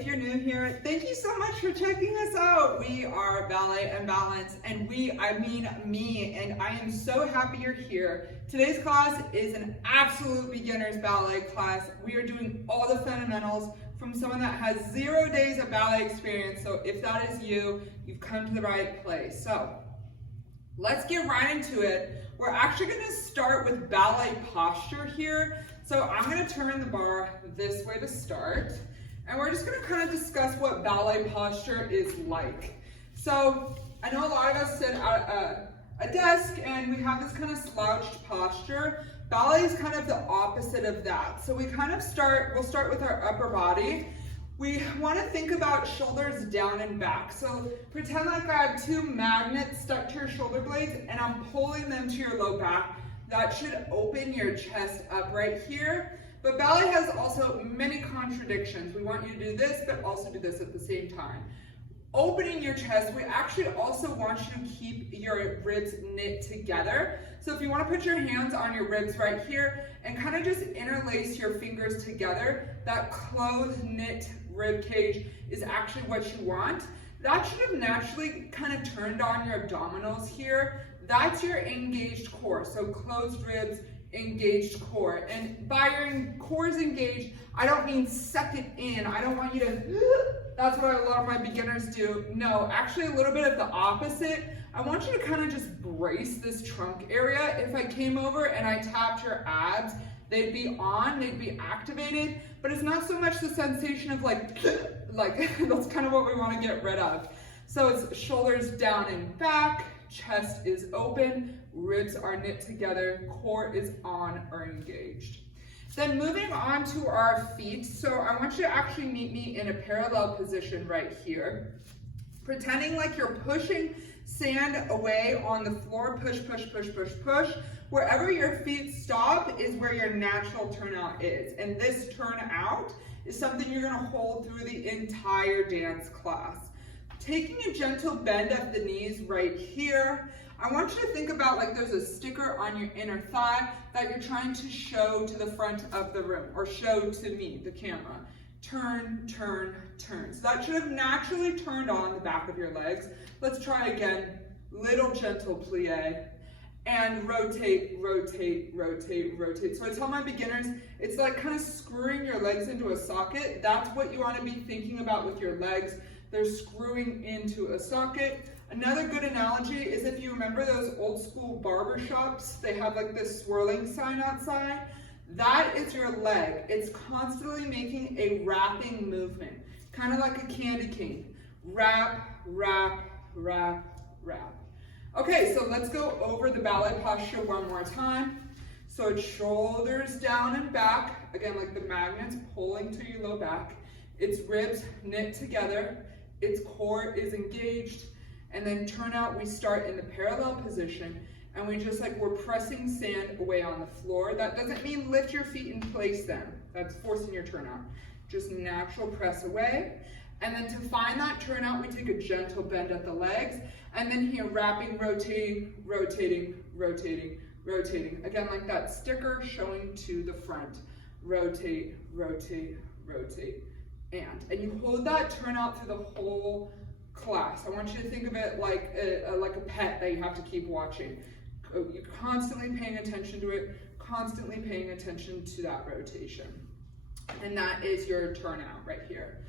if you're new here, thank you so much for checking us out. We are Ballet and Balance, and I mean me, and I am so happy you're here. Today's class is an absolute beginner's ballet class. We are doing all the fundamentals from someone that has 0 days of ballet experience. So if that is you, you've come to the right place. So let's get right into it. We're actually going to start with ballet posture here. So I'm going to turn the bar this way to start. And we're just going to kind of discuss what ballet posture is like. So I know a lot of us sit at a desk and we have this kind of slouched posture. Ballet is kind of the opposite of that. So we'll start with our upper body. We want to think about shoulders down and back. So pretend like I have 2 magnets stuck to your shoulder blades and I'm pulling them to your low back. That should open your chest up right here. But ballet has also many contradictions. We want you to do this, but also do this at the same time. Opening your chest, we actually also want you to keep your ribs knit together. So if you want to put your hands on your ribs right here and kind of just interlace your fingers together, that closed knit rib cage is actually what you want. That should have naturally kind of turned on your abdominals here. That's your engaged core. So closed ribs, engaged core. And by your core is engaged, I don't mean suck it in. I don't want you to, that's what a lot of my beginners do. No, actually a little bit of the opposite. I want you to kind of just brace this trunk area. If I came over and I tapped your abs, they'd be on, they'd be activated, but it's not so much the sensation of like that's kind of what we want to get rid of. So it's shoulders down and back, chest is open, ribs are knit together, core is on or engaged. Then moving on to our feet. So I want you to actually meet me in a parallel position right here. Pretending like you're pushing sand away on the floor, push, push, push, push, push. Wherever your feet stop is where your natural turnout is. And this turnout is something you're gonna hold through the entire dance class. Taking a gentle bend of the knees right here. I want you to think about like there's a sticker on your inner thigh that you're trying to show to the front of the room, or show to me, the camera. Turn, turn, turn. So that should have naturally turned on the back of your legs. Let's try again. Little gentle plie. And rotate, rotate, rotate, rotate. So I tell my beginners, it's like kind of screwing your legs into a socket. That's what you want to be thinking about with your legs. They're screwing into a socket. Another good analogy is if you remember those old school barber shops, they have like this swirling sign outside. That is your leg. It's constantly making a wrapping movement, kind of like a candy cane. Wrap, wrap, wrap, wrap. Okay, so let's go over the ballet posture one more time. So it's shoulders down and back, again like the magnets pulling to your low back. It's ribs knit together, its core is engaged, and then turnout, we start in the parallel position, and we just like we're pressing sand away on the floor. That doesn't mean lift your feet and place them. That's forcing your turnout. Just natural press away. And then to find that turnout, we take a gentle bend at the legs, and then here wrapping, rotating, rotating, rotating, rotating. Again, like that sticker showing to the front. Rotate, rotate, rotate, and you hold that turnout through the whole class. I want you to think of it like a pet that you have to keep watching. You're constantly paying attention to it, constantly paying attention to that rotation. And that is your turnout right here.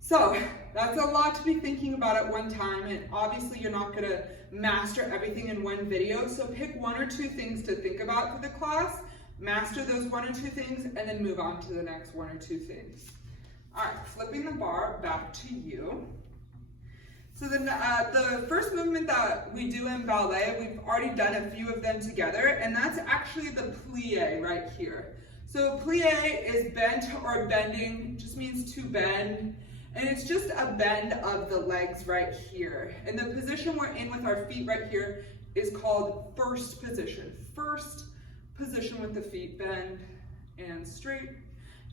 So that's a lot to be thinking about at one time, and obviously you're not gonna master everything in one video, so pick 1 or 2 things to think about for the class, master those 1 or 2 things, and then move on to the next 1 or 2 things. All right, flipping the bar back to you. So then the first movement that we do in ballet, we've already done a few of them together, and that's actually the plie right here. So plie is bent or bending, just means to bend, and it's just a bend of the legs right here. And the position we're in with our feet right here is called first position. First position with the feet bend and straight.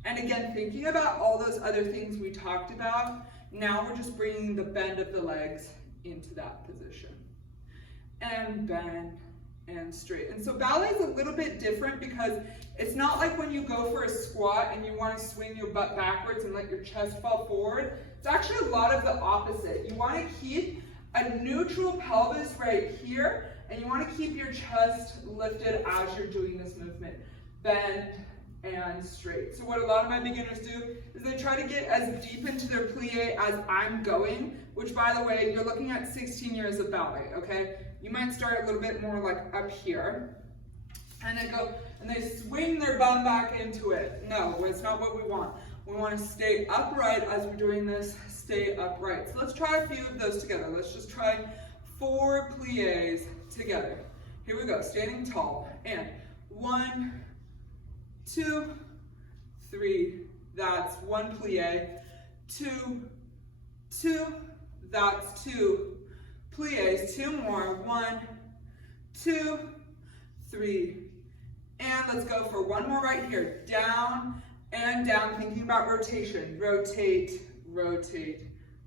And again, thinking about all those other things we talked about, now we're just bringing the bend of the legs into that position. And bend, and straight. And so ballet is a little bit different because it's not like when you go for a squat and you want to swing your butt backwards and let your chest fall forward. It's actually a lot of the opposite. You want to keep a neutral pelvis right here, and you want to keep your chest lifted as you're doing this movement. Bend and straight. So what a lot of my beginners do is they try to get as deep into their plie as I'm going, which by the way, you're looking at 16 years of ballet, okay? You might start a little bit more like up here, and they go, and they swing their bum back into it. No, it's not what we want. We want to stay upright as we're doing this, stay upright. So let's try a few of those together. Let's just try 4 plies together. Here we go, standing tall, and 1, 2, 3, that's 1 plie, 2, 2, that's 2 plies, 2 more, 1, 2, 3, and let's go for 1 more right here, down and down, thinking about rotation, rotate, rotate,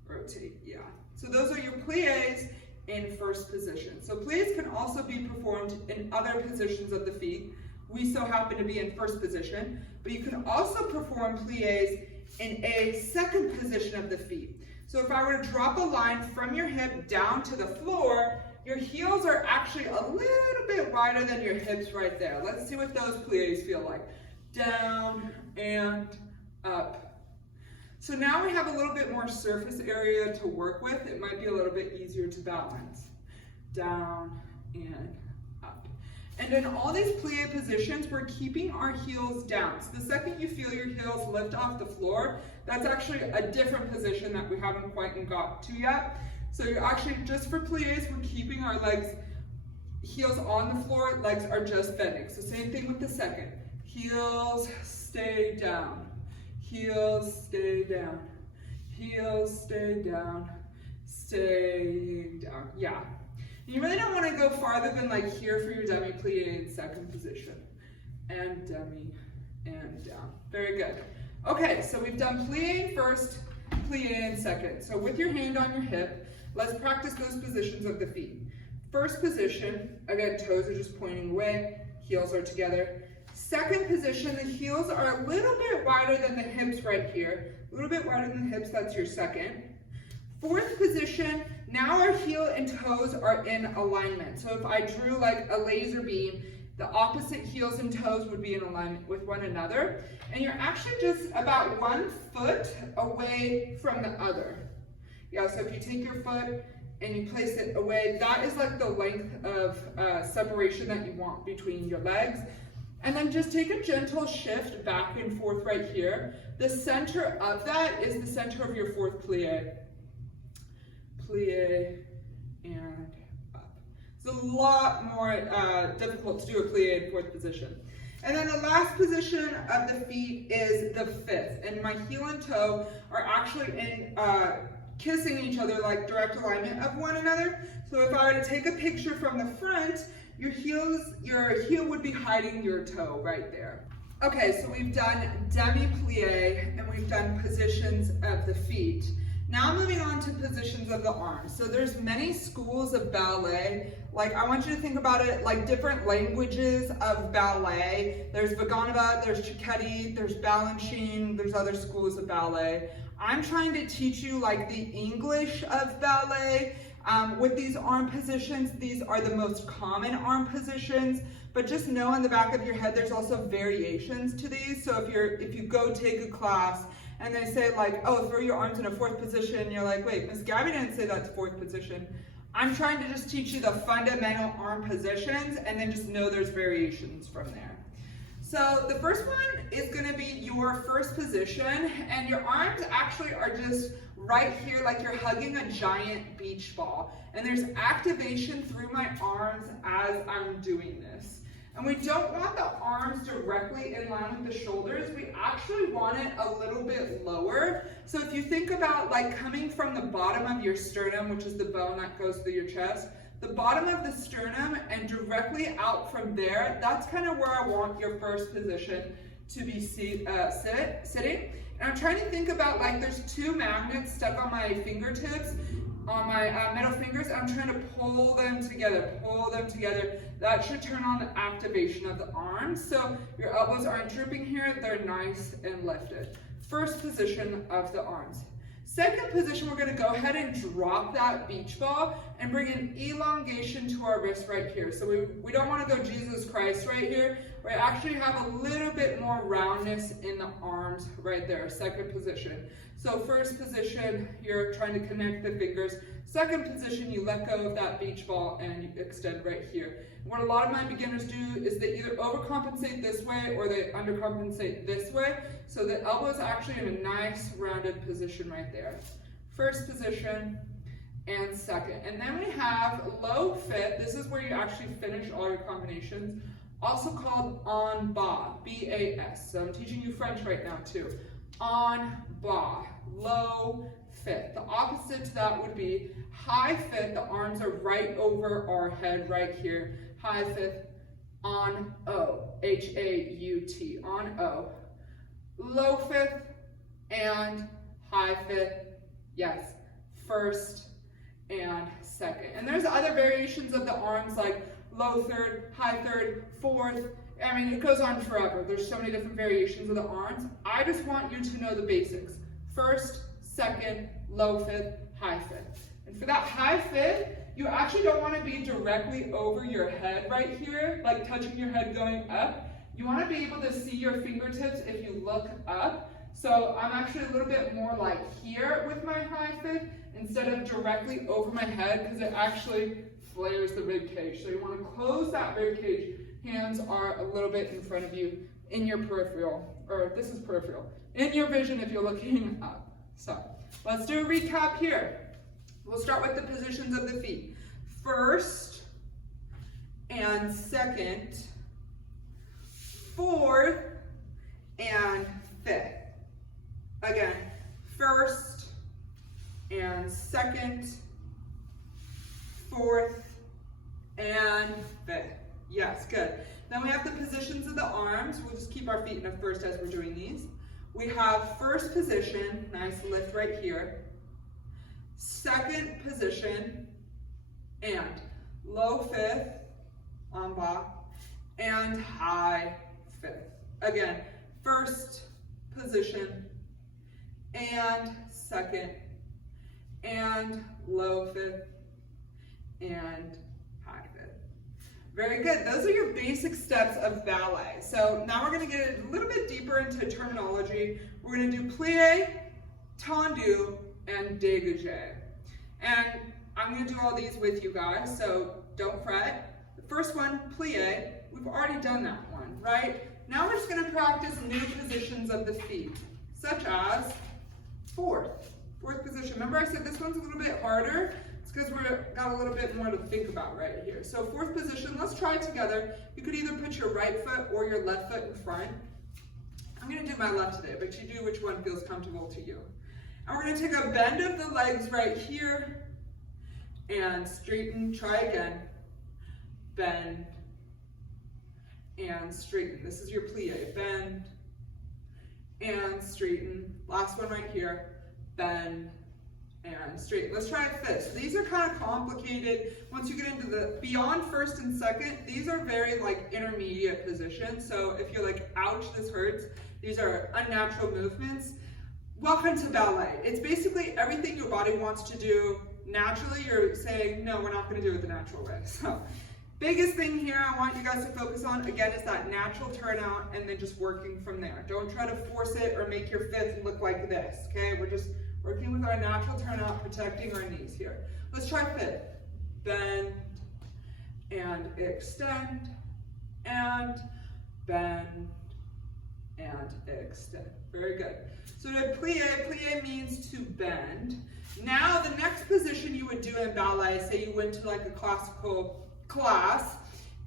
rotate, yeah. So those are your plies in first position. So plies can also be performed in other positions of the feet. We so happen to be in first position, but you can also perform plies in a second position of the feet. So if I were to drop a line from your hip down to the floor, your heels are actually a little bit wider than your hips right there. Let's see what those plies feel like. Down and up. So now we have a little bit more surface area to work with. It might be a little bit easier to balance. Down and up. And in all these plie positions, we're keeping our heels down. So the second you feel your heels lift off the floor, that's actually a different position that we haven't quite got to yet. So you're actually, just for plies, we're keeping our legs, heels on the floor, legs are just bending. So same thing with the second. Heels stay down, heels stay down, heels stay down, stay down, yeah. You really don't want to go farther than like here for your demi-plié in second position. And demi, and down. Very good. Okay, so we've done plié first, plié in second. So with your hand on your hip, let's practice those positions of the feet. First position, again, toes are just pointing away, heels are together. Second position, the heels are a little bit wider than the hips right here. A little bit wider than the hips, that's your second. Fourth position, now our heel and toes are in alignment. So if I drew like a laser beam, the opposite heels and toes would be in alignment with one another. And you're actually just about 1 foot away from the other. Yeah, so if you take your foot and you place it away, that is like the length of separation that you want between your legs. And then just take a gentle shift back and forth right here. The center of that is the center of your fourth plie. Plie and up. It's a lot more difficult to do a plie in fourth position. And then the last position of the feet is the fifth. And my heel and toe are actually in kissing each other, like direct alignment of one another. So if I were to take a picture from the front, your heel would be hiding your toe right there. Okay, so we've done demi-plié and we've done positions of the feet. Now moving on to positions of the arms. So there's many schools of ballet. Like I want you to think about it like different languages of ballet. There's Vaganova, there's Cicchetti, there's Balanchine, there's other schools of ballet. I'm trying to teach you like the English of ballet. With these arm positions, these are the most common arm positions, but just know in the back of your head there's also variations to these. So if you go take a class and they say like, oh, throw your arms in a fourth position, you're like, wait, Miss Gabby didn't say that's fourth position. I'm trying to just teach you the fundamental arm positions and then just know there's variations from there. So the first one is going to be your first position, and your arms actually are just right here like you're hugging a giant beach ball. And there's activation through my arms as I'm doing this. And we don't want the arms directly in line with the shoulders. We actually want it a little bit lower. So if you think about like coming from the bottom of your sternum, which is the bone that goes through your chest, the bottom of the sternum and directly out from there, that's kind of where I want your first position to be sitting. And I'm trying to think about like there's 2 magnets stuck on my fingertips on my middle fingers. I'm trying to pull them together, That should turn on the activation of the arms. So your elbows aren't drooping here, they're nice and lifted. First position of the arms. Second position, we're gonna go ahead and drop that beach ball and bring an elongation to our wrist right here. So we don't wanna go Jesus Christ right here. We actually have a little bit more roundness in the arms right there, second position. So first position, you're trying to connect the fingers. Second position, you let go of that beach ball and you extend right here. What a lot of my beginners do is they either overcompensate this way or they undercompensate this way. So the elbow is actually in a nice rounded position right there. First position and second. And then we have low fit. This is where you actually finish all your combinations. Also called en bas, B-A-S. So I'm teaching you French right now too. En bas, low fit. The opposite to that would be high fit. The arms are right over our head right here. High fit, en O, H-A-U-T, en O. Low fit and high fit, yes, first and second. And there's other variations of the arms like low third, high third, fourth. I mean, it goes on forever. There's so many different variations of the arms. I just want you to know the basics. First, second, low fifth, high fifth. And for that high fifth, you actually don't want to be directly over your head right here, like touching your head going up. You want to be able to see your fingertips if you look up. So I'm actually a little bit more like here with my high fifth instead of directly over my head because it actually flares the rib cage. So you want to close that rib cage. Hands are a little bit in front of you in your peripheral, or this is peripheral, in your vision if you're looking up. So let's do a recap here. We'll start with the positions of the feet. First and second, fourth and fifth. Again, first and second, fourth and fifth. Yes, good. Then we have the positions of the arms. We'll just keep our feet in a first as we're doing these. We have first position, nice lift right here. Second position, and low fifth, en bas, and high fifth. Again, first position, and second, and low fifth, and high fifth. Very good. Those are your basic steps of ballet. So now we're going to get a little bit deeper into terminology. We're going to do plie, tendu, and dégagé. And I'm going to do all these with you guys, so don't fret. The first one, plie, we've already done that one, right? Now we're just going to practice new positions of the feet, such as fourth position. Remember I said this one's a little bit harder? It's because we've got a little bit more to think about right here. So fourth position, let's try it together. You could either put your right foot or your left foot in front. I'm going to do my left today, but you do which one feels comfortable to you. And we're going to take a bend of the legs right here and straighten. Try again. Bend and straighten. This is your plie. Bend and straighten. Last one right here. Bend and straighten. Let's try it fifth. So these are kind of complicated. Once you get into the beyond first and second, these are very like intermediate positions. So if you're like, ouch, this hurts, these are unnatural movements. Welcome to ballet. It's basically everything your body wants to do naturally. You're saying, no, we're not going to do it the natural way. So biggest thing here I want you guys to focus on, again, is that natural turnout and then just working from there. Don't try to force it or make your fifth look like this, okay? We're just working with our natural turnout, protecting our knees here. Let's try fifth. Bend and extend and bend and extend. Very good. So to plie means to bend. Now the next position you would do in ballet, say you went to like a classical class,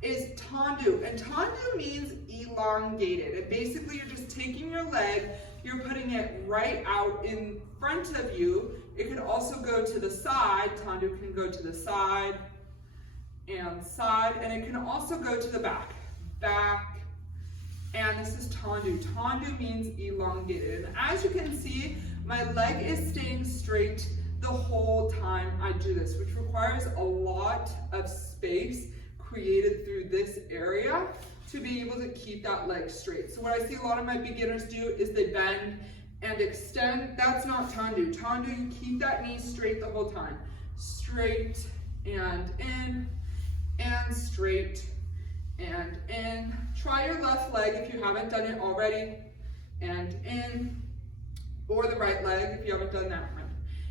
is tendu. And tendu means elongated. And basically you're just taking your leg, you're putting it right out in front of you. It could also go to the side. Tendu can go to the side, and it can also go to the back. And this is tendu. Tendu means elongated. And as you can see, my leg is staying straight. the whole time I do this, which requires a lot of space created through this area to be able to keep that leg straight. So what I see a lot of my beginners do is they bend and extend. That's not Tendu. Tendu, you keep that knee straight the whole time. Straight and in, and straight and in. Try your left leg if you haven't done it already, and in, or the right leg if you haven't done that one.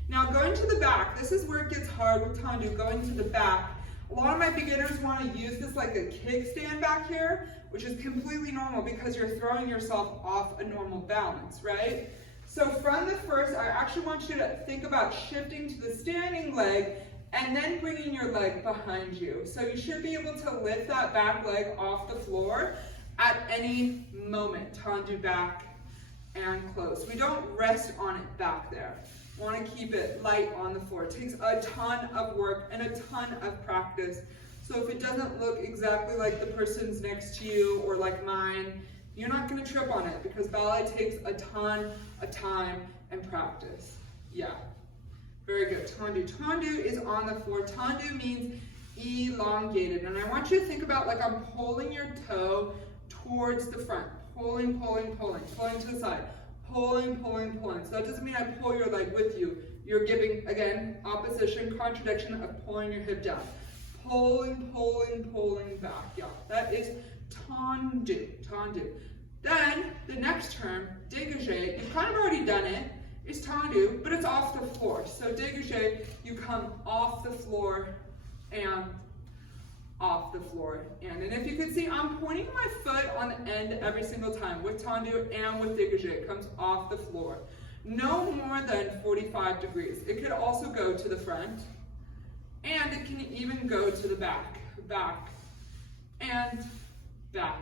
Now going to the back, this is where it gets hard with Tendu, going to the back. A lot of my beginners want to use this like a kickstand back here, which is completely normal because you're throwing yourself off a normal balance, right? So from the first, I actually want you to think about shifting to the standing leg and then bringing your leg behind you. So you should be able to lift that back leg off the floor at any moment. Tendu back and close. We don't rest on it back there. We want to keep it light on the floor. It takes a ton of work and a ton of practice. So if it doesn't look exactly like the person's next to you or like mine, you're not going to trip on it because ballet takes a ton of time and practice. Yeah, very good. Tendu. Tendu is on the floor. Tendu means elongated. And I want you to think about like I'm pulling your toe towards the front. Pulling, pulling, pulling, pulling to the side. Pulling, pulling, pulling. So that doesn't mean I pull your leg with you. You're giving, again, opposition, contradiction of pulling your hip down. Pulling, pulling, pulling back. Yeah, that is Tendu, Tendu. Then, the next term, dégagé, you've kind of already done it, is Tendu, but it's off the floor. So dégagé, you come off the floor and off the floor. And if you can see, I'm pointing my foot on the end every single time with Tendu and with dégagé. It comes off the floor. No more than 45 degrees. It could also go to the front, and it can even go to the back, back, and back.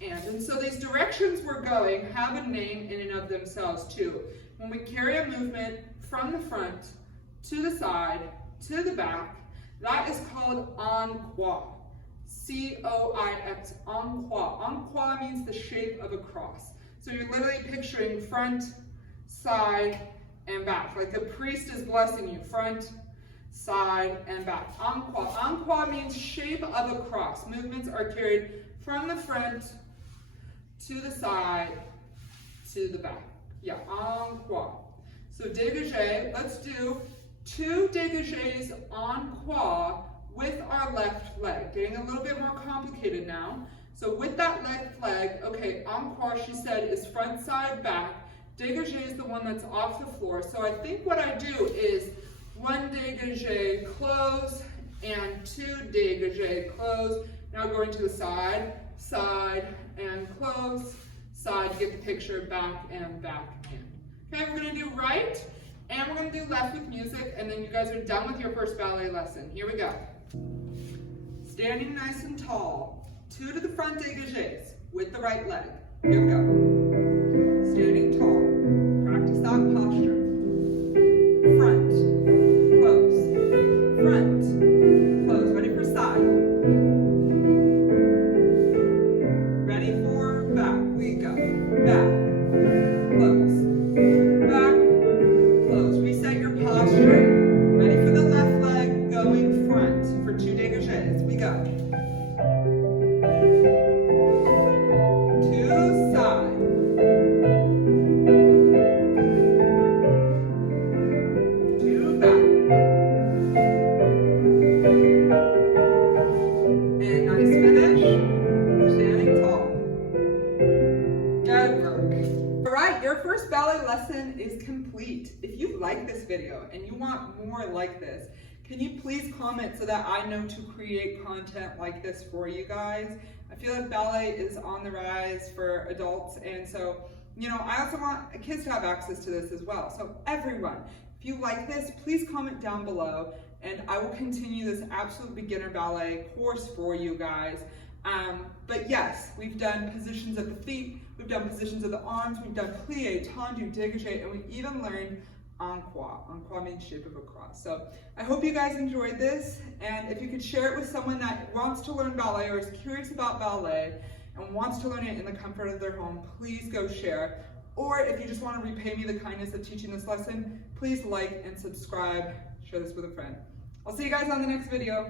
And so these directions we're going have a name in and of themselves too. When we carry a movement from the front to the side to the back, that is called en croix. C-O-I-X, en croix. En croix means the shape of a cross. So you're literally picturing front, side, and back. Like the priest is blessing you, front, side, and back. En croix. En croix means shape of a cross. Movements are carried from the front to the side to the back. Yeah, en croix. So dégagé, let's do 2 dégagés en croix with our left leg. Getting a little bit more complicated now. So with that left leg, okay, en croix, she said, is front, side, back. Dégagé is the one that's off the floor. So I think what I do is 1 dégagé, close, and 2 dégagé, close. Now going to the side, side, and close, side, get the picture, back, and back, and. Okay, we're gonna do right, and we're gonna do left with music, and then you guys are done with your first ballet lesson. Here we go. Standing nice and tall, 2 to the front dégagés with the right leg. Here we go. Standing tall, practice that posture. Front, close, front, close, ready for side. Ready for back, we go. Back, close, back, close. Reset your posture. Ready for the left leg, going front for 2 dégagés. We go. 2 side. 2 back. And nice finish. Standing tall. Good work. All right, your first ballet lesson is complete. If you like this video and you want more like this, can you please comment so that I know to create content like this for you guys? I feel like ballet is on the rise for adults, and so, you know, I also want kids to have access to this as well. So everyone, if you like this, please comment down below, and I will continue this absolute beginner ballet course for you guys. But yes, we've done positions of the feet, we've done positions of the arms, we've done plie, tendu, dégagé, and we even learned en croix. En croix means shape of a cross. So I hope you guys enjoyed this, and if you could share it with someone that wants to learn ballet or is curious about ballet and wants to learn it in the comfort of their home, please go share. Or if you just want to repay me the kindness of teaching this lesson, please like and subscribe. Share this with a friend. I'll see you guys on the next video.